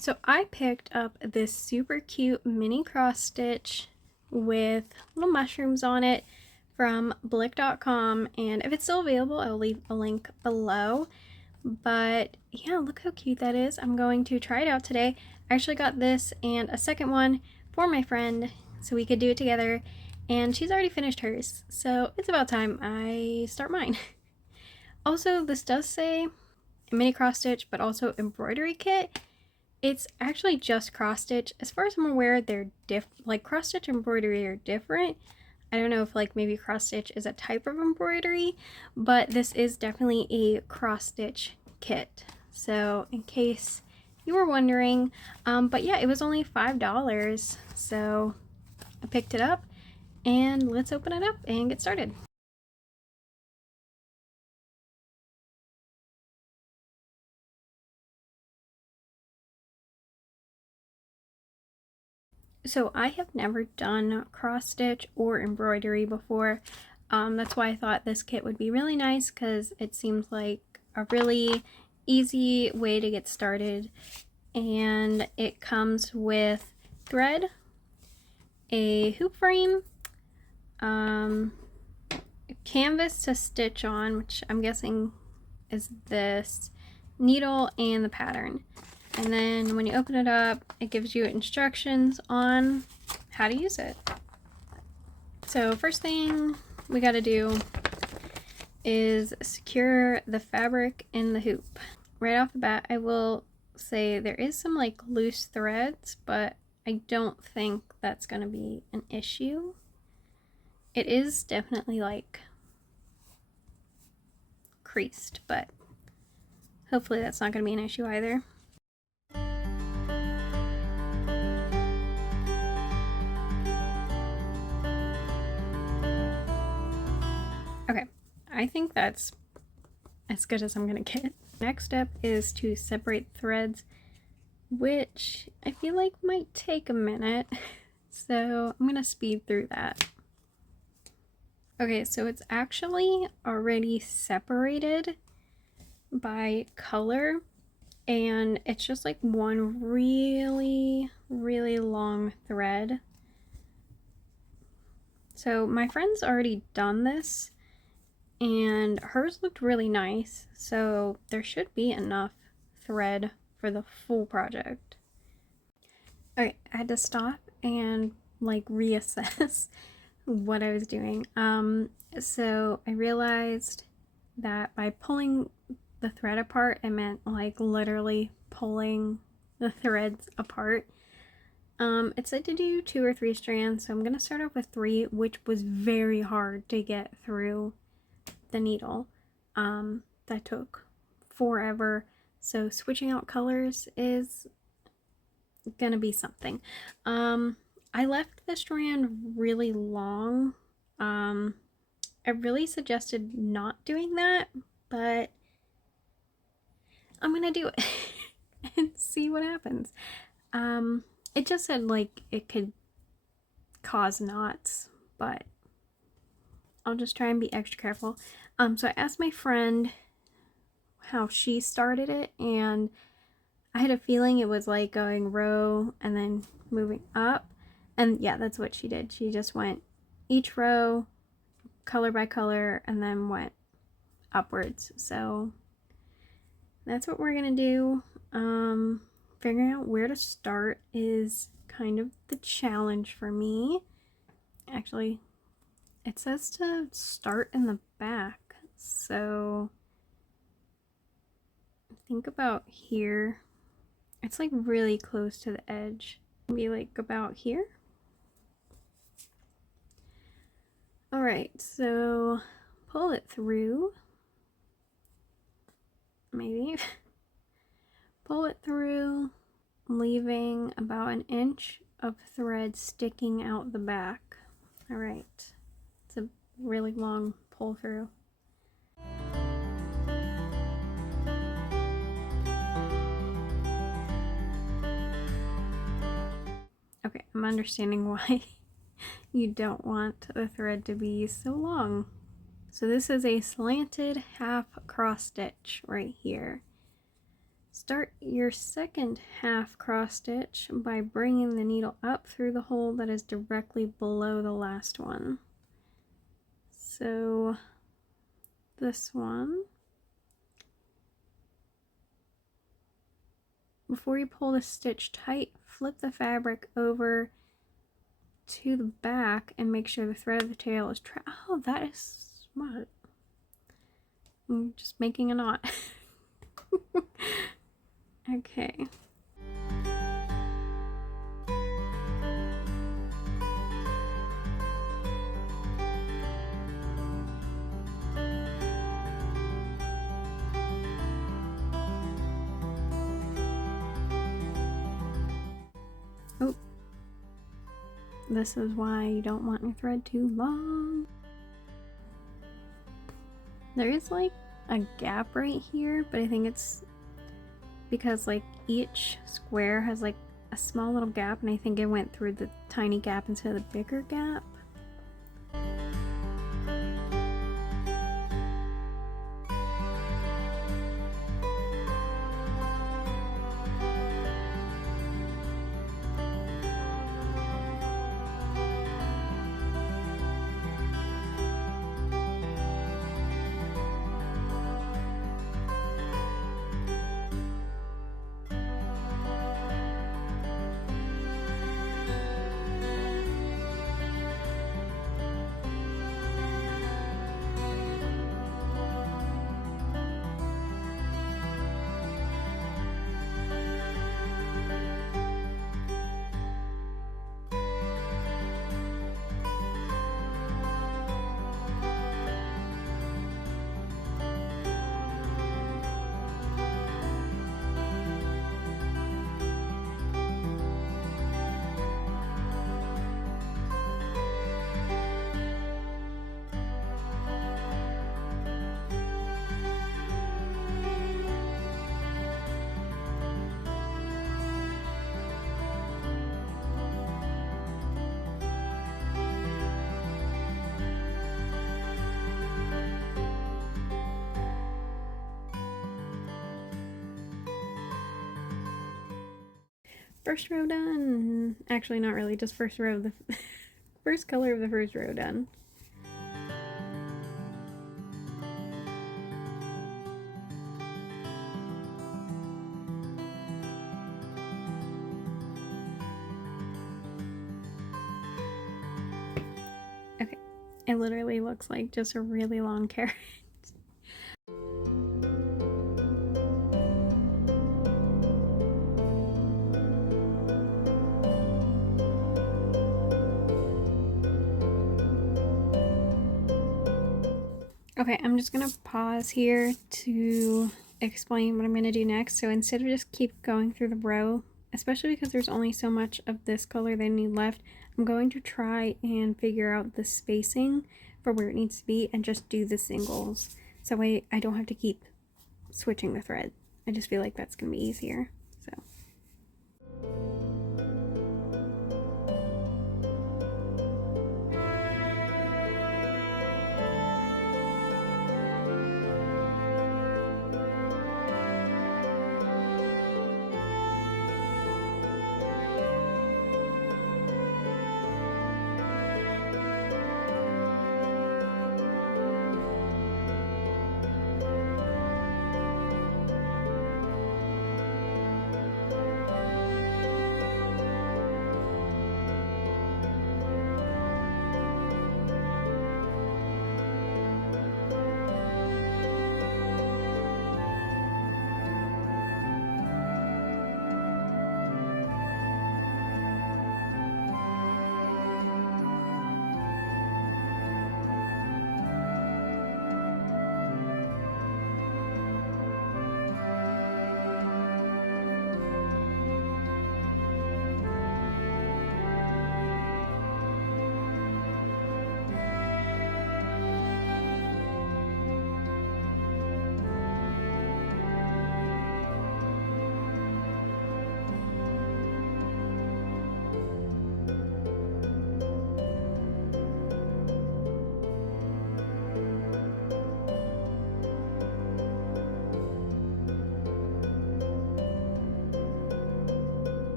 So I picked up this super cute mini cross stitch with little mushrooms on it from Blick.com, and if it's still available, I'll leave a link below. But yeah, look how cute that is. I'm going to try it out today. I actually got this and a second one for my friend so we could do it together, and she's already finished hers, so it's about time I start mine. Also, this does say mini cross stitch but also embroidery kit. It's actually just cross stitch. As far as I'm aware, they're like cross stitch and embroidery are different. I don't know if like maybe cross stitch is a type of embroidery, but this is definitely a cross stitch kit. So in case you were wondering, but yeah, it was only $5. So I picked it up and let's open it up and get started. So I have never done cross stitch or embroidery before. That's why I thought this kit would be really nice because it seems like a really easy way to get started. And it comes with thread, a hoop frame, canvas to stitch on, which I'm guessing is this, needle, and the pattern. And then when you open it up, it gives you instructions on how to use it. So first thing we gotta do is secure the fabric in the hoop. Right off the bat, I will say there is some like loose threads, but I don't think that's gonna be an issue. It is definitely like creased, but hopefully that's not gonna be an issue either. Okay, I think that's as good as I'm gonna get. Next step is to separate threads, which I feel like might take a minute, so I'm gonna speed through that. Okay, so it's actually already separated by color, and it's just like one really, really long thread. So my friend's already done this, and hers looked really nice, so there should be enough thread for the full project. Okay, I had to stop and like reassess what I was doing. So I realized that by pulling the thread apart, it meant like literally pulling the threads apart. It said to do 2 or 3 strands, so I'm gonna start off with 3, which was very hard to get through the needle. That took forever. So switching out colors is gonna be something. I left the strand really long. I really suggested not doing that, but I'm gonna do it and see what happens. It just said like it could cause knots, but I'll just try and be extra careful. So I asked my friend how she started it, and I had a feeling it was like going row and then moving up. And yeah, that's what she did. She just went each row color by color and then went upwards. So that's what we're gonna do. Figuring out where to start is kind of the challenge for me. Actually, it says to start in the back, so think about here. It's like really close to the edge. Maybe like about here. All right, so pull it through. Maybe pull it through, leaving about an inch of thread sticking out the back. All right, it's a really long pull through. Okay, I'm understanding why you don't want the thread to be so long. So this is a slanted half cross stitch right here. Start your second half cross stitch by bringing the needle up through the hole that is directly below the last one. So this one. Before you pull the stitch tight, flip the fabric over to the back and make sure the thread of the tail is oh, that is smart. I'm just making a knot. Okay. Oh. This is why you don't want your thread too long. There is like a gap right here, but I think it's because like each square has like a small little gap, and I think it went through the tiny gap instead of the bigger gap. First row done. Actually, not really, just first row of the first color of the first row done. Okay, it literally looks like just a really long carrot. Okay, I'm just gonna pause here to explain what I'm gonna do next. So instead of just keep going through the row, especially because there's only so much of this color that I need left, I'm going to try and figure out the spacing for where it needs to be and just do the singles. So I don't have to keep switching the thread. I just feel like that's gonna be easier. So.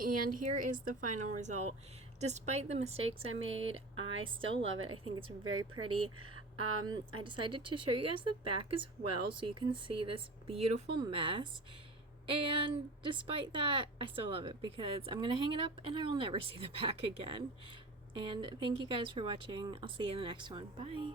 And here is the final result. Despite the mistakes I made, I still love it. I think it's very pretty. I decided to show you guys the back as well so you can see this beautiful mess. And despite that, I still love it because I'm gonna hang it up and I will never see the back again. And thank you guys for watching. I'll see you in the next one. Bye.